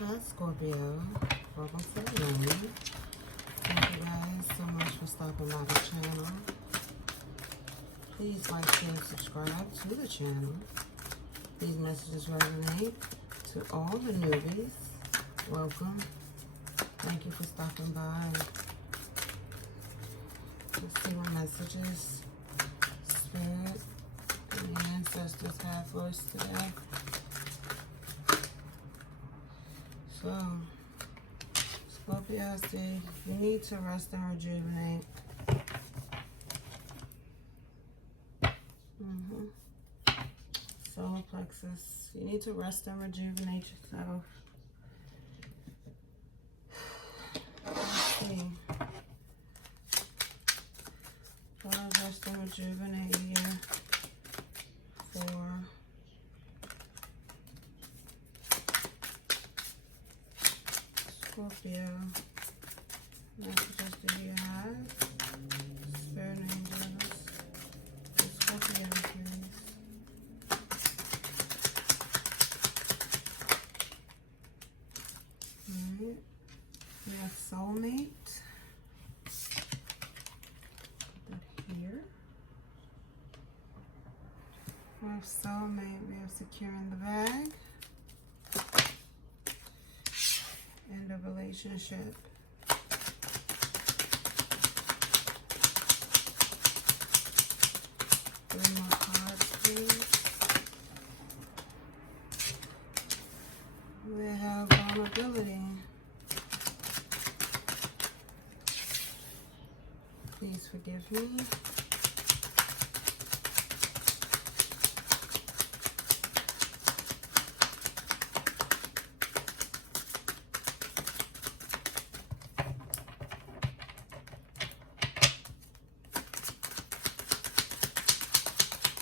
Hi Scorpio, welcome to the room. Thank you guys so much for stopping by the channel. Please like, share, and subscribe to the channel. These messages resonate to all the newbies. Welcome. Thank you for stopping by. Let's see what messages Spirit and the ancestors have for us today. So, Scorpio, see, you need to rest and rejuvenate. Solar plexus, you need to rest and rejuvenate yourself. Let's see. Rest and rejuvenate here for Scorpio. Messages do you have? Spirit angels. For Scorpio, please. Alright. We have soulmate. Put that here. We have soulmate. We have securing the bag. End of relationship. Three more cards, please. We have vulnerability. Please forgive me.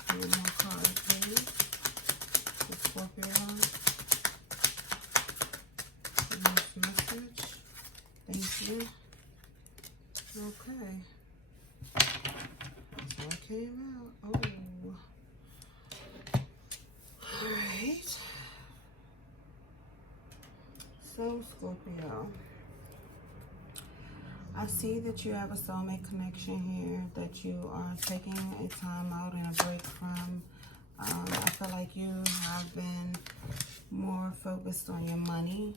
One more card, please. For Scorpio. Next message. Thank you. Okay. So I came out. Oh. Alright. So, Scorpio. I see that you have a soulmate connection here, that you are taking a time out and a break from. I feel like you have been more focused on your money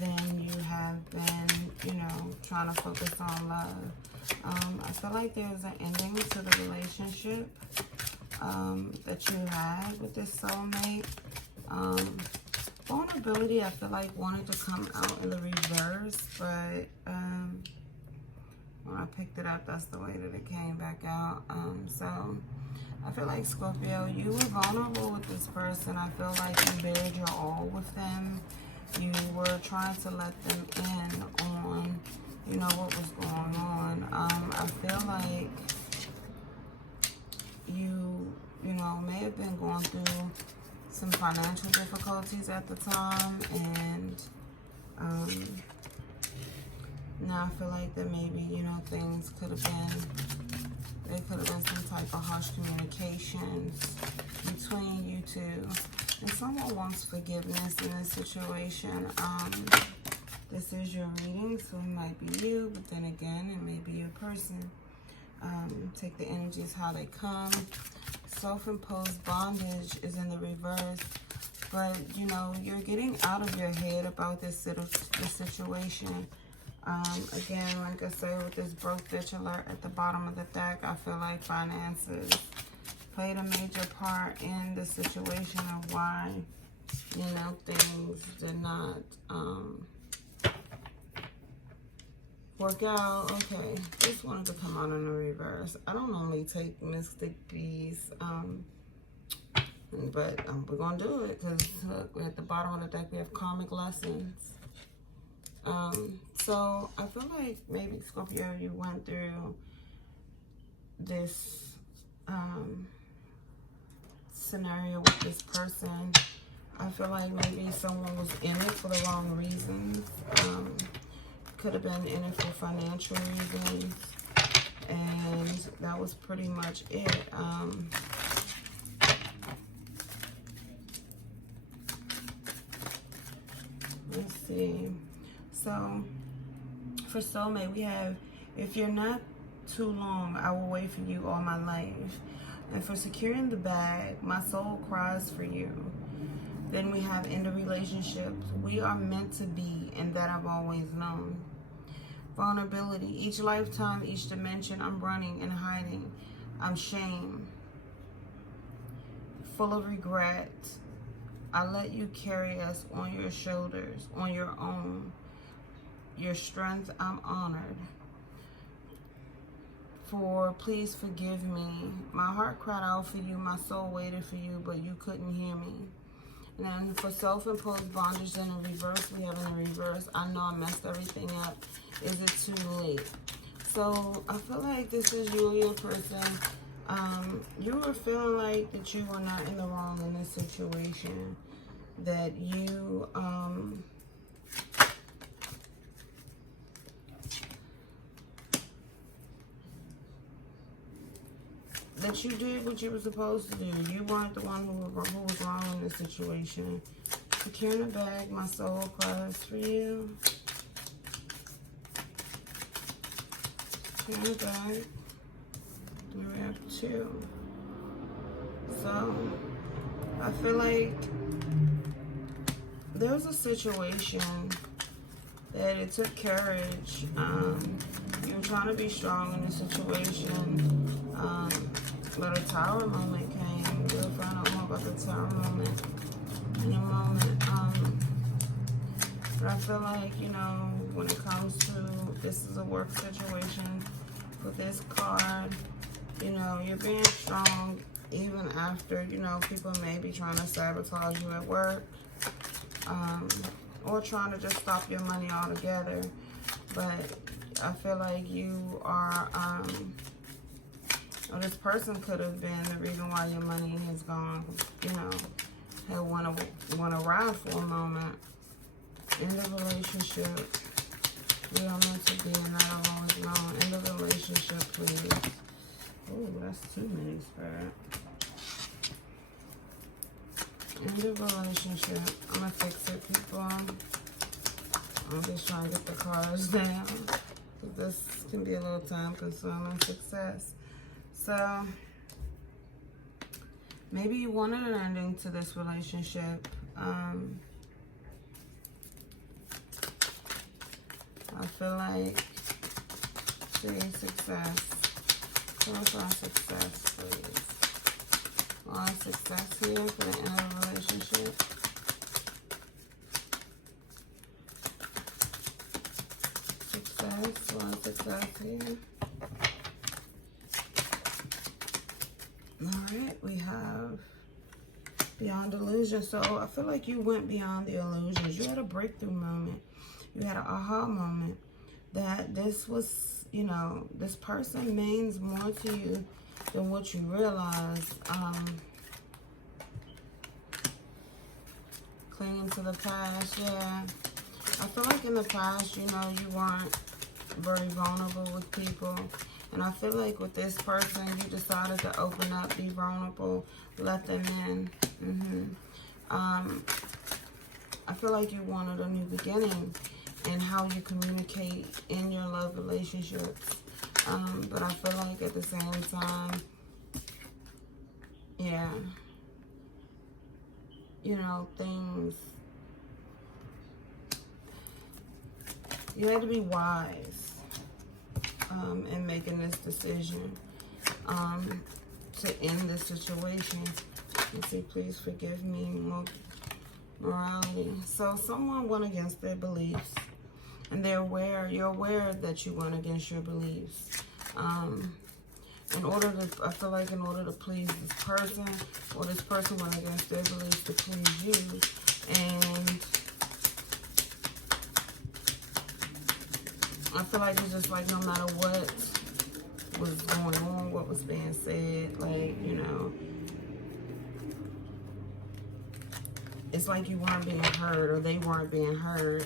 than you have been, you know, trying to focus on love. I feel like there's an ending to the relationship that you had with this soulmate. Vulnerability, I feel like wanted to come out in the reverse, but when I picked it up, that's the way that it came back out. So I feel like, Scorpio, you were vulnerable with this person. I feel like you bared your all with them. You were trying to let them in on, you know, what was going on. I feel like you know, may have been going through some financial difficulties at the time, and now I feel like that maybe, you know, things could have been, there could have been some type of harsh communications between you two. And someone wants forgiveness in this situation. This is your reading, so it might be you, but then again, it may be your person. Take the energies how they come. Self-imposed bondage is in the reverse. But, you know, you're getting out of your head about this situation. Again, like I said, with this broke bitch alert at the bottom of the deck, I feel like finances played a major part in the situation of why, you know, things did not work out. Okay, just wanted to come out in the reverse. I don't normally take mystic bees, but we're gonna do it because at the bottom of the deck we have karmic lessons. So I feel like maybe, Scorpio, you went through this scenario with this person. I feel like maybe someone was in it for the wrong reasons. Could have been in it for financial reasons, and that was pretty much it. Let's see. So, for soulmate, we have, if you're not too long, I will wait for you all my life. And for securing the bag, my soul cries for you. Then we have in the relationship, we are meant to be, and that I've always known. Vulnerability, each lifetime, each dimension, I'm running and hiding. I'm shame. Full of regret. I let you carry us on your shoulders, on your own. Your strength, I'm honored. For please forgive me. My heart cried out for you, my soul waited for you, but you couldn't hear me. And then for self-imposed bondage in the reverse, we have in the reverse, I know I messed everything up. Is it too late? So I feel like this is you or your person. You were feeling like that you were not in the wrong in this situation. That you, that you did what you were supposed to do. You weren't the one who was wrong in this situation. Securing the bag, my soul cries for you. Securing the bag. We have 2. So, I feel like there's a situation that it took courage. You were trying to be strong in the situation. But a tower moment came. We'll find out more about the tower moment in a moment. But I feel like, you know, when it comes to, this is a work situation, with this card, you know, you're being strong even after, you know, people may be trying to sabotage you at work, or trying to just stop your money altogether. But I feel like you are, or this person could have been the reason why your money has gone, you know, had won a ride for a moment. In the relationship, we are meant to be, and that I've always known. In the relationship, please. Oh, that's too many, Spirit. In the relationship, I'm gonna fix it, people. I'm just trying to get the cards down. This can be a little time consuming. Success. So, maybe you wanted an ending to this relationship. I feel like, see, success. Clarify success, please. On success here for the end of the relationship. Success, on success here. Alright, we have beyond illusion. So I feel like you went beyond the illusions. You had a breakthrough moment. You had an aha moment that this was, you know, this person means more to you than what you realize. Clinging to the past, yeah. I feel like in the past, you know, you weren't very vulnerable with people. And I feel like with this person, you decided to open up, be vulnerable, let them in. I feel like you wanted a new beginning in how you communicate in your love relationships. But I feel like at the same time, yeah, you know, things, you had to be wise in making this decision to end this situation. Let's see, please forgive me, morality. So someone went against their beliefs, and you're aware that you went against your beliefs. I feel like in order to please this person, or this person went against their beliefs to please you, and I feel like it's just like no matter what was going on, what was being said, like, you know, it's like you weren't being heard, or they weren't being heard.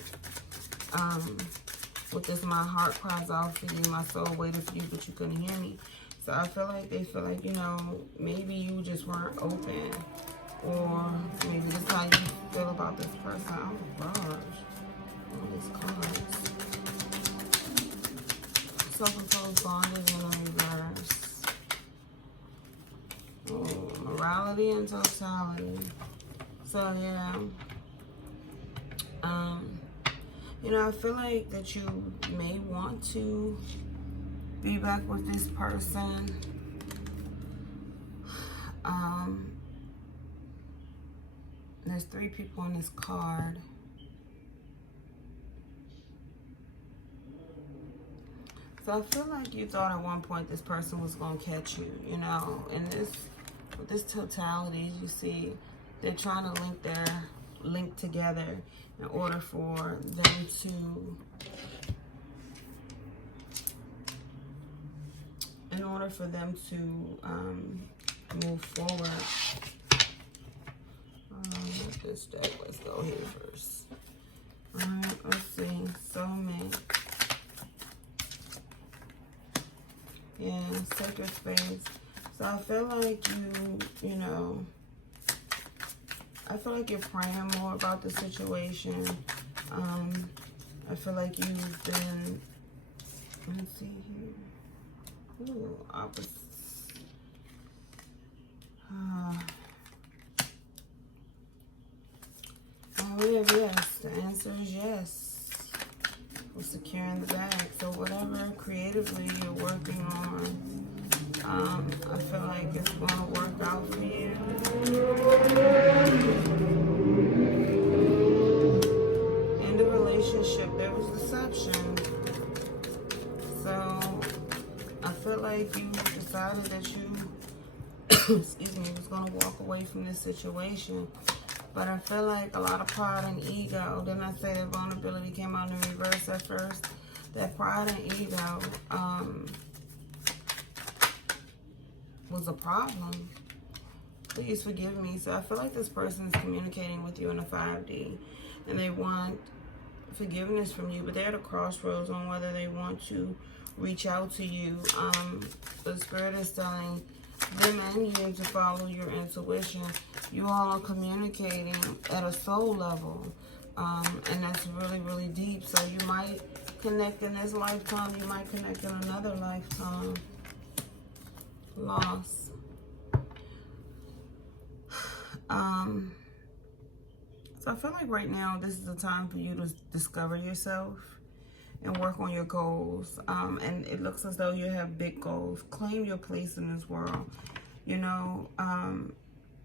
With this, my heart cries out for you, my soul waited for you, but you couldn't hear me. So I feel like they feel like, you know, maybe you just weren't open, or maybe that's how you feel about this person. Oh gosh. All these cards. Self-imposed bondage in the reverse. Oh, morality and totality. So yeah. You know, I feel like that you may want to be back with this person. There's 3 people on this card. So I feel like you thought at one point this person was going to catch you, you know. And with this totality, you see, they're trying to link together in order for them to, move forward. This deck, let's go here first. Alright, let's see. Soulmate. Yeah, sacred space. So I feel like you know, I feel like you're praying more about the situation. I feel like you've been, let's see here. Ooh, opposite. Yes, the answer is yes. For securing the bag. So whatever creatively you're working on, I feel like it's going to work out for you. In the relationship, there was deception. So I feel like you decided that you, excuse me, was going to walk away from this situation. But I feel like a lot of pride and ego. Didn't I say that vulnerability came out in reverse at first? That pride and ego was a problem. Please forgive me. So I feel like this person is communicating with you in a 5D. And they want forgiveness from you. But they're at a crossroads on whether they want to reach out to you. The Spirit is telling them and you to follow your intuition. You all are communicating at a soul level, and that's really, really deep. So you might connect in this lifetime, you might connect in another lifetime. Loss. So I feel like right now this is the time for you to discover yourself and work on your goals. And it looks as though you have big goals. Claim your place in this world. You know,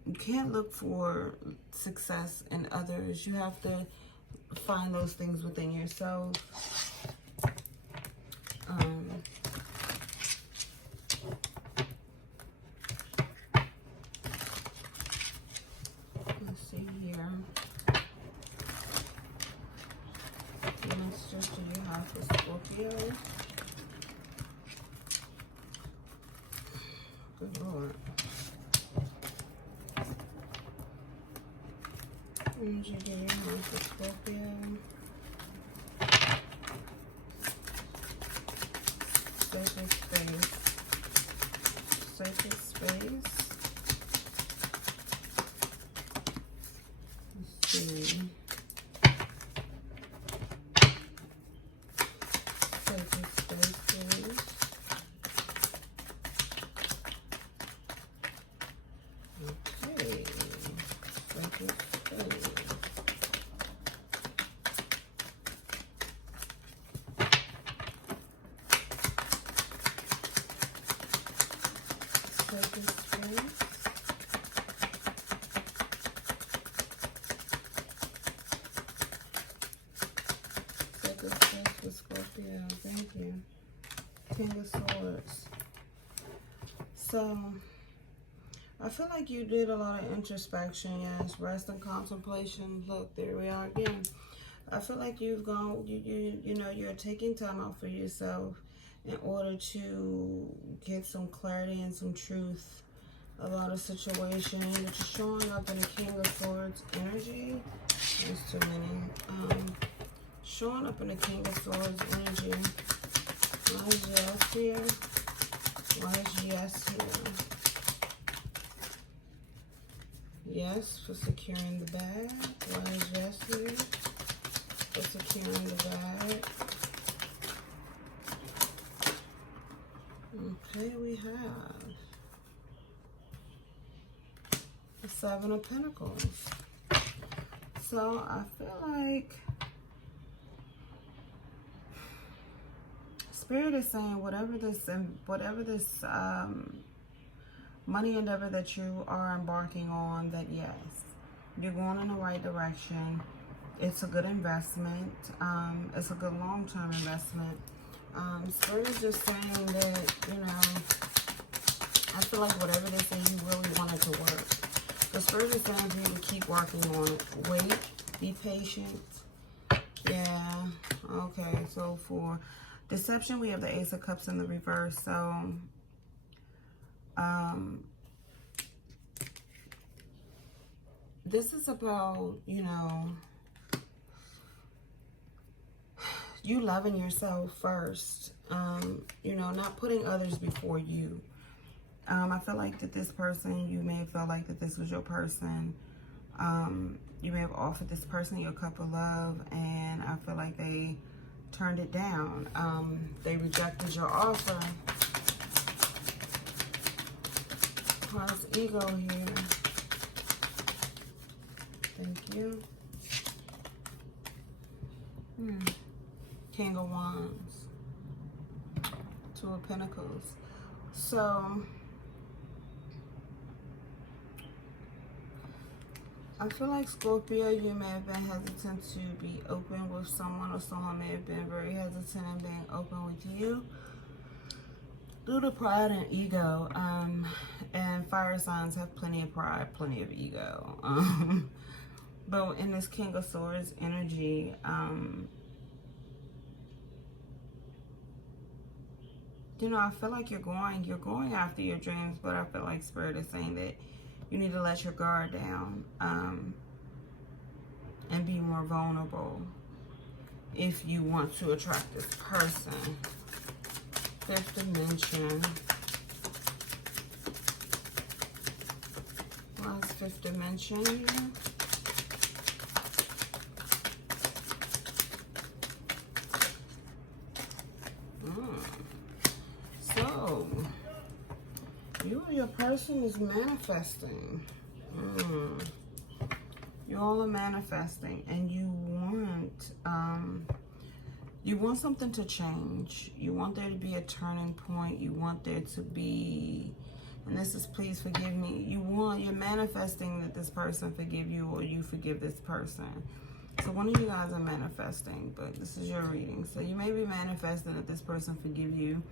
you can't look for success in others. You have to find those things within yourself. Let's see here. What messages do you have for Scorpio? Good Lord. Energy do you have for Scorpio? Sacred space. Sacred space. Let's see. Sacred space, please. Okay. Sacred space. Sacred space. Sacred space for Scorpio. Thank you. King of Swords. So, I feel like you did a lot of introspection, yes. Rest and contemplation. Look, there we are again. I feel like you've gone, you know, you're taking time out for yourself in order to get some clarity and some truth about a situation. You're just showing up in a King of Swords energy. There's too many. Showing up in a King of Swords energy. Why is yes here? Why is yes here? Yes, for securing the bag. Why is yes here? For securing Seven of Pentacles. So I feel like Spirit is saying whatever this money endeavor that you are embarking on, that yes, you're going in the right direction. It's a good investment. It's a good long-term investment. Spirit is just saying that, you know, I feel like whatever they say, you really want it to work. The Spirit is saying for you to keep working on it. Wait, be patient. Yeah, okay. So for deception, we have the Ace of Cups in the reverse. So, this is about, you know, you loving yourself first. You know, not putting others before you. I feel like that this person, you may have felt like that this was your person. You may have offered this person your cup of love, and I feel like they turned it down. They rejected your offer. How's ego here? Thank you. King of Wands. Two of Pentacles. So I feel like Scorpio, you may have been hesitant to be open with someone, or someone may have been very hesitant in being open with you due to pride and ego. And fire signs have plenty of pride, plenty of ego. But in this King of Swords energy, you know, I feel like you're going after your dreams, but I feel like Spirit is saying that you need to let your guard down, and be more vulnerable if you want to attract this person. Fifth dimension. What's fifth dimension here? So, you and your person is manifesting. You all are manifesting, and you want something to change. You want there to be a turning point. You want there to be, and this is, please forgive me, you're manifesting that this person forgive you, or you forgive this person. So one of you guys are manifesting, but this is your reading. So you may be manifesting that this person forgive you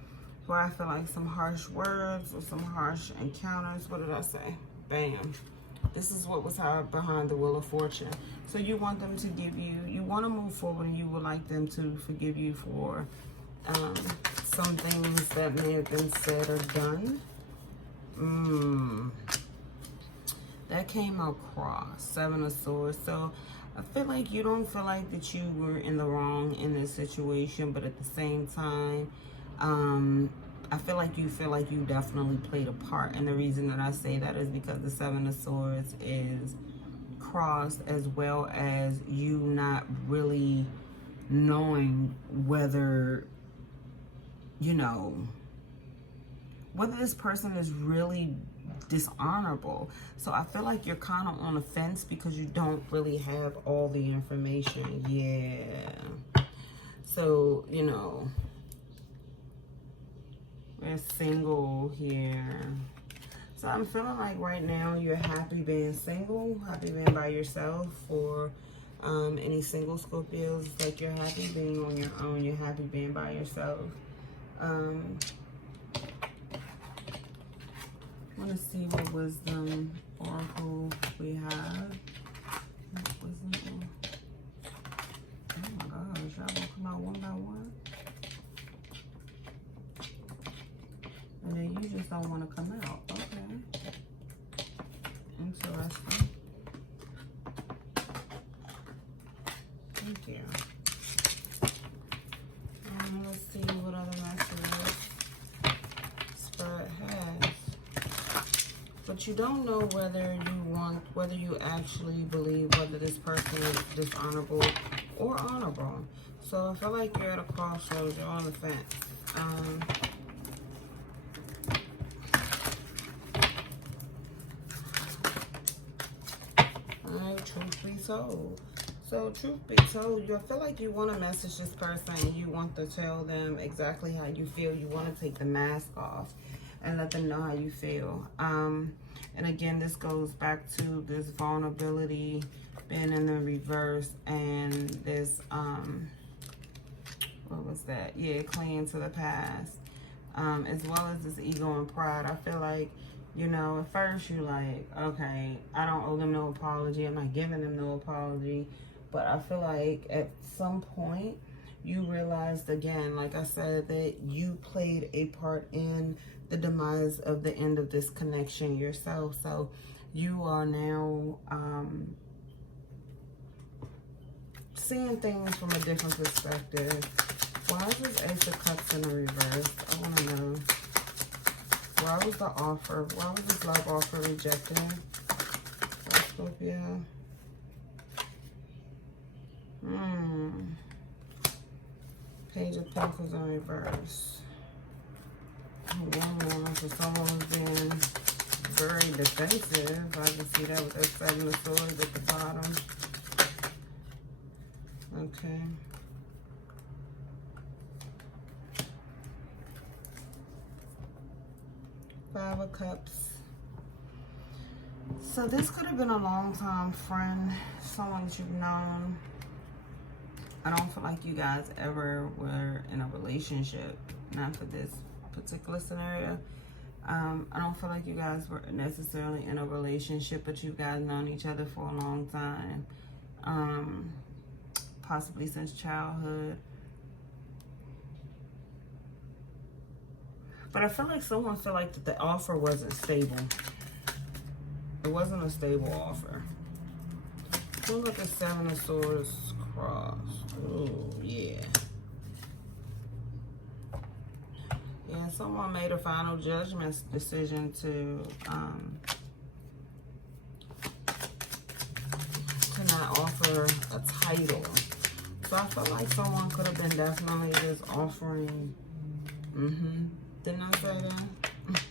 for, I feel like, some harsh words or some harsh encounters. What did I say? Bam. This is what was behind the Wheel of Fortune. So you want them to give you, you want to move forward, and you would like them to forgive you for some things that may have been said or done. That came across. Seven of Swords. So I feel like you don't feel like that you were in the wrong in this situation, but at the same time, I feel like you definitely played a part. And the reason that I say that is because the Seven of Swords is crossed, as well as you not really knowing whether, you know, whether this person is really dishonorable. So I feel like you're kind of on the fence because you don't really have all the information. Yeah. So, you know, we're single here. So I'm feeling like right now you're happy being single, happy being by yourself. For any single Scorpios, like, you're happy being on your own, you're happy being by yourself. I want to see what wisdom oracle we have. Wisdom. Oh my gosh, y'all gonna come out one by one? And then you just don't want to come out. Okay. Interesting. Thank you. Let's see what other messages Spirit has. But you don't know whether you actually believe whether this person is dishonorable or honorable. So I feel like you're at a crossroads, you're on the fence. told. So truth be told, you feel like you want to message this person and you want to tell them exactly how you feel. You want to take the mask off and let them know how you feel. And again, this goes back to this vulnerability being in the reverse, and this, what was that? Yeah, clinging to the past. As well as this ego and pride. I feel like, you know, at first you're like, okay, I don't owe them no apology. I'm not giving them no apology. But I feel like at some point you realized, again, like I said, that you played a part in the demise of the end of this connection yourself. So you are now seeing things from a different perspective. Why is this Ace of Cups in the reverse? I want to know. Why was the offer? Why was this love offer rejected? Scorpio. Page of Pentacles in reverse. So someone who's been very defensive. I can see that with that Seven of Swords at the bottom. Okay. Five of Cups. So this could have been a long-time friend, someone that you've known. I don't feel like you guys ever were in a relationship, not for this particular scenario. I don't feel like you guys were necessarily in a relationship, but you guys known each other for a long time, possibly since childhood. But I feel like someone felt like that the offer wasn't stable. It wasn't a stable offer. Look at the Seven of Swords cross. Oh, yeah. Yeah, someone made a final judgment decision to not offer a title. So I feel like someone could have been definitely just offering. Didn't I say that?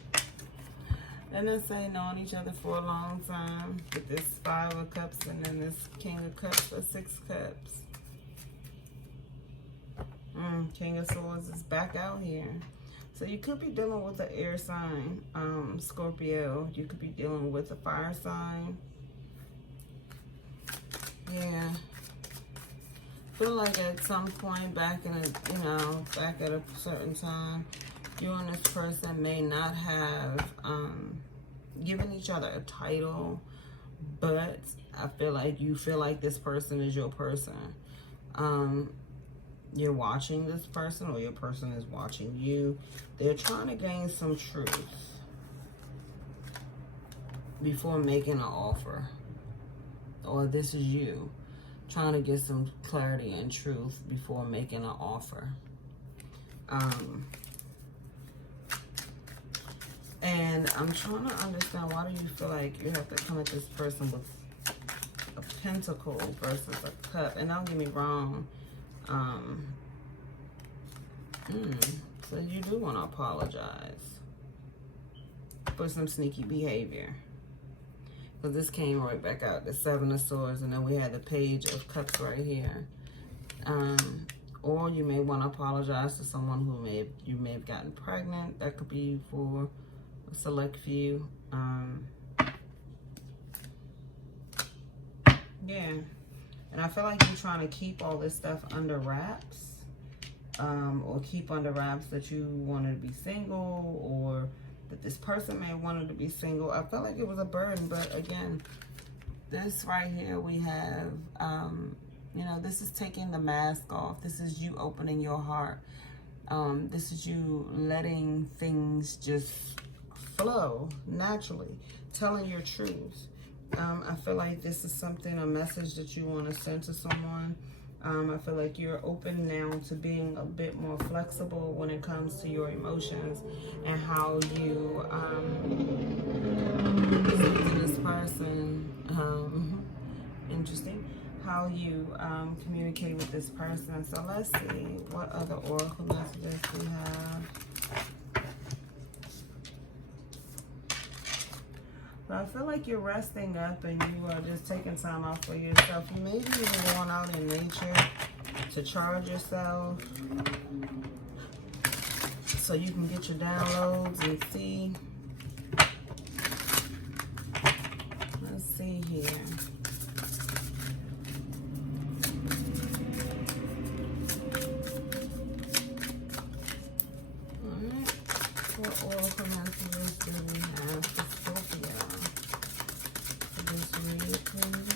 Didn't I say knowing each other for a long time? With this Five of Cups and then this King of Cups or Six Cups. King of Swords is back out here. So you could be dealing with an air sign, Scorpio. You could be dealing with a fire sign. Yeah. Feel like at some point back in a, you know, back at a certain time, you and this person may not have given each other a title, but I feel like you feel like this person is your person. You're watching this person, or your person is watching you. They're trying to gain some truth before making an offer. Or this is you trying to get some clarity and truth before making an offer. And I'm trying to understand, why do you feel like you have to come at this person with a pentacle versus a cup? And don't get me wrong, so you do want to apologize for some sneaky behavior. Because this came right back out, the Seven of Swords, and then we had the Page of Cups right here. Or you may want to apologize to someone who you may have gotten pregnant. That could be for a select few. Yeah. And I feel like you're trying to keep all this stuff under wraps. Or keep under wraps that you wanted to be single, or that this person may wanted to be single. I felt like it was a burden, but again, this right here we have, you know, this is taking the mask off. This is you opening your heart. This is you letting things just flow naturally, telling your truth. I feel like this is something, a message that you want to send to someone. I feel like you're open now to being a bit more flexible when it comes to your emotions and how you speak to this person. Interesting. How you communicate with this person. So let's see what other oracle messages we have. But I feel like you're resting up and you are just taking time off for yourself. You maybe even going out in nature to charge yourself so you can get your downloads and see. Let's see here. Alright. What oracle messages do we have for Scorpio? For this read, please.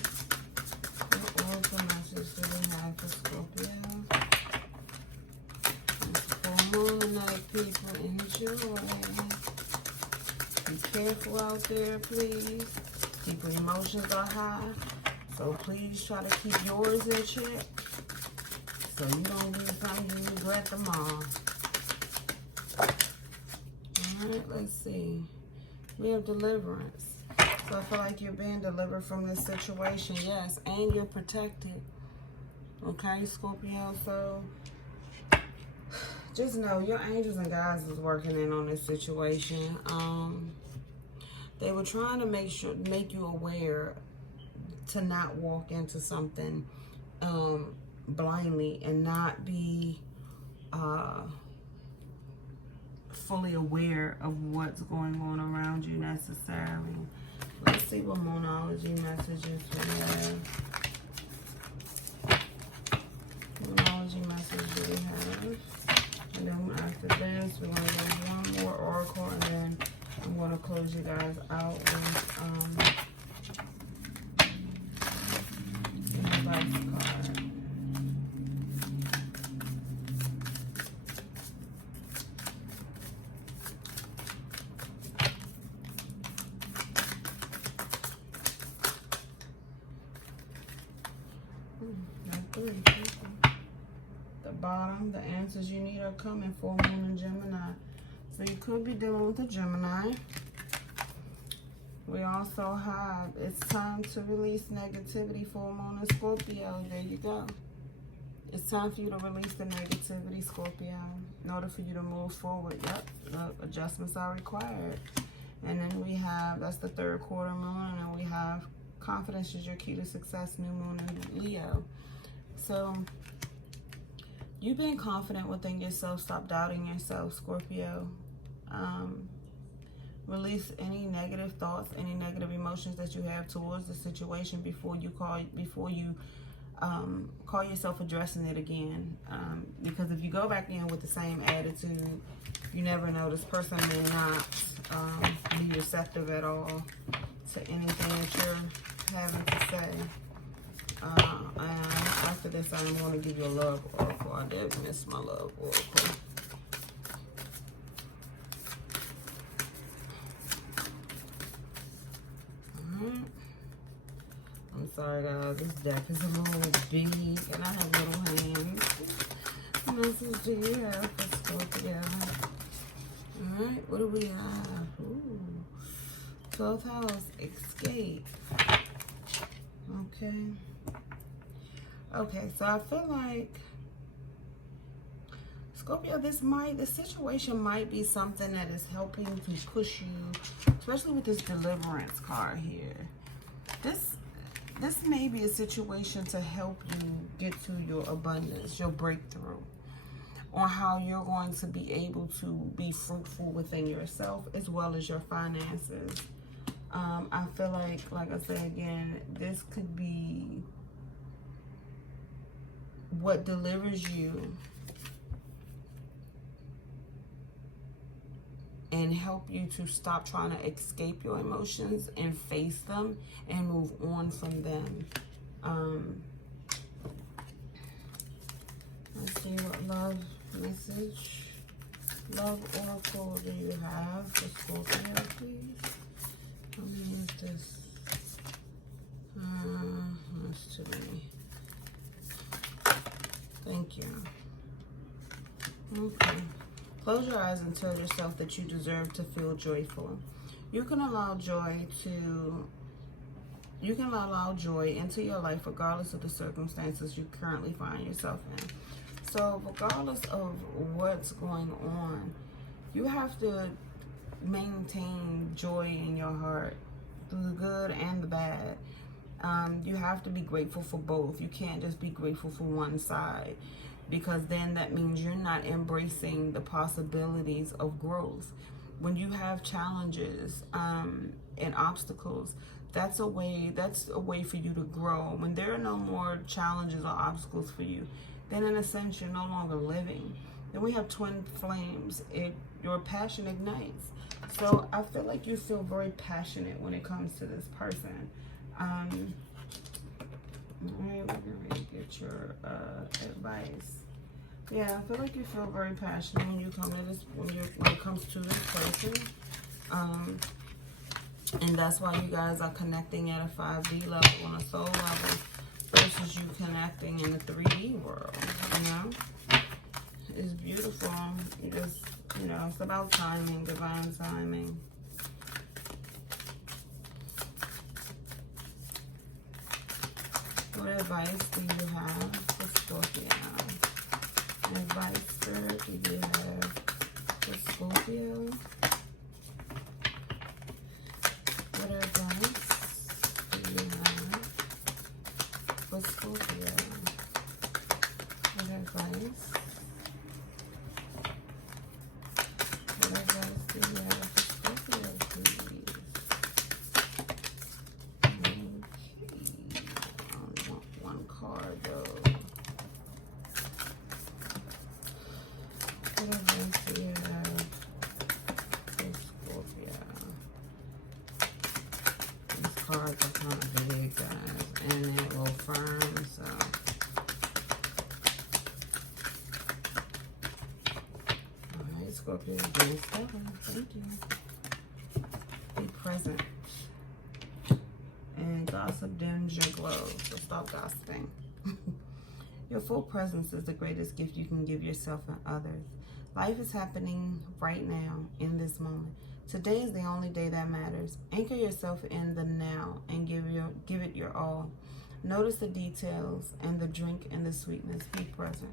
What oracle messages do we have for Scorpio? Full moon tonight, people. Enjoy. Be careful out there, please. People's emotions are high, so please try to keep yours in check so you don't do something you regret tomorrow. Alright, let's see. We have deliverance. So I feel like you're being delivered from this situation, yes, and you're protected. Okay, Scorpio, so just know your angels and guides is working in on this situation. They were trying to make you aware to not walk into something blindly and not be fully aware of what's going on around you necessarily. Let's see what Moonology messages we have. Moonology message do we have? And then after this, we're going to go one more oracle, and then I'm going to close you guys out with an advice card. The bottom, the answers you need are coming for Moon and Gemini. So you could be dealing with a Gemini. We also have, it's time to release negativity for Moon and Scorpio. There you go. It's time for you to release the negativity, Scorpio, in order for you to move forward. Yep, the adjustments are required. And then we have, that's the third quarter moon, and then we have confidence is your key to success, new moon in Leo. So you've been confident within yourself. Stop doubting yourself, Scorpio. Release any negative thoughts, any negative emotions that you have towards the situation before you call yourself addressing it again. Because if you go back in with the same attitude, you never know, this person may not be receptive at all to anything that you're having to say. And after this, I'm going to give you a love oracle. I did miss my love oracle. I'm sorry, guys. This deck is a little big, and I have little hands. What message do you have for Scorpio? Alright, what do we have? Ooh. 12th house, escape. Okay. Okay, so I feel like Scorpio, the situation might be something that is helping to push you, especially with this deliverance card here. This may be a situation to help you get to your abundance, your breakthrough, on how you're going to be able to be fruitful within yourself as well as your finances. I feel like I said again, this could be what delivers you and help you to stop trying to escape your emotions and face them and move on from them. Let's see what love message, love oracle do you have for Scorpio, please? How many is this? That's too many. Thank you. Okay. Close your eyes and tell yourself that you deserve to feel joyful. You can allow joy into your life regardless of the circumstances you currently find yourself in. So regardless of what's going on, you have to maintain joy in your heart through the good and the bad. You have to be grateful for both. You can't just be grateful for one side, because then that means you're not embracing the possibilities of growth. When you have challenges and obstacles, that's a way for you to grow. When there are no more challenges or obstacles for you, then in a sense you're no longer living. Then we have twin flames. Your passion ignites. So I feel like you feel very passionate when it comes to this person. Alright, we're gonna get your advice. Yeah, I feel like you feel very passionate when you come to this, when it comes to this person. And that's why you guys are connecting at a 5D level, on a soul level, versus you connecting in the 3D world, you know? It's beautiful. You just, you know, it's about timing, divine timing. What advice do you have for Scorpio? What advice, Spirit, do you have for Scorpio? What advice do you have for Scorpio? What advice? What advice do you have for Scorpio, please? Okay. I only want one card, though. What advice do you have for Scorpio? These cards are kind of big, guys, and it will firm, so. Alright, Scorpio, again, 7. Thank you. Be present. And gossip dims your glow, so stop gossiping. Your full presence is the greatest gift you can give yourself and others. Life is happening right now, in this moment. Today is the only day that matters. Anchor yourself in the now and give it your all. Notice the details and the drink and the sweetness. Be present.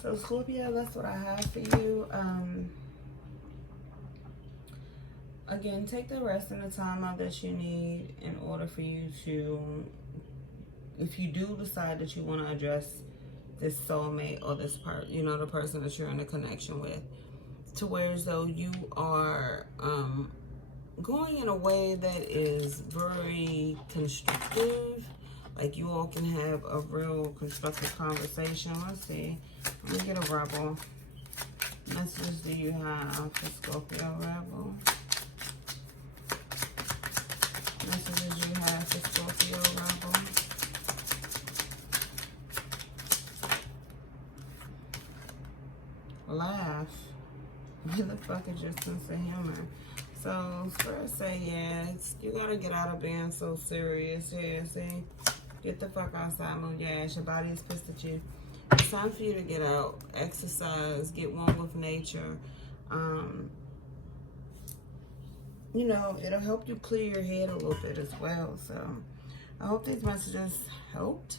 So Scorpio, that's what I have for you. Again, take the rest and the time out that you need in order for you to, if you do decide that you want to address this soulmate or this part, you know, the person that you're in a connection with, to where as though you are going in a way that is very constructive. Like you all can have a real constructive conversation. Let's see. Let me get a rebel. Messages do you have for Scorpio, rebel? Messages you have for Scorpio, rebel? Laugh. Where the fuck is your sense of humor? So, Spirit say, yeah, you gotta get out of being so serious here, see? Get the fuck outside, move your ass. Your body is pissed at you. It's time for you to get out, exercise, get one with nature. You know, it'll help you clear your head a little bit as well. So, I hope these messages helped.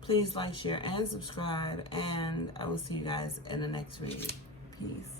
Please like, share, and subscribe. And I will see you guys in the next read. Peace.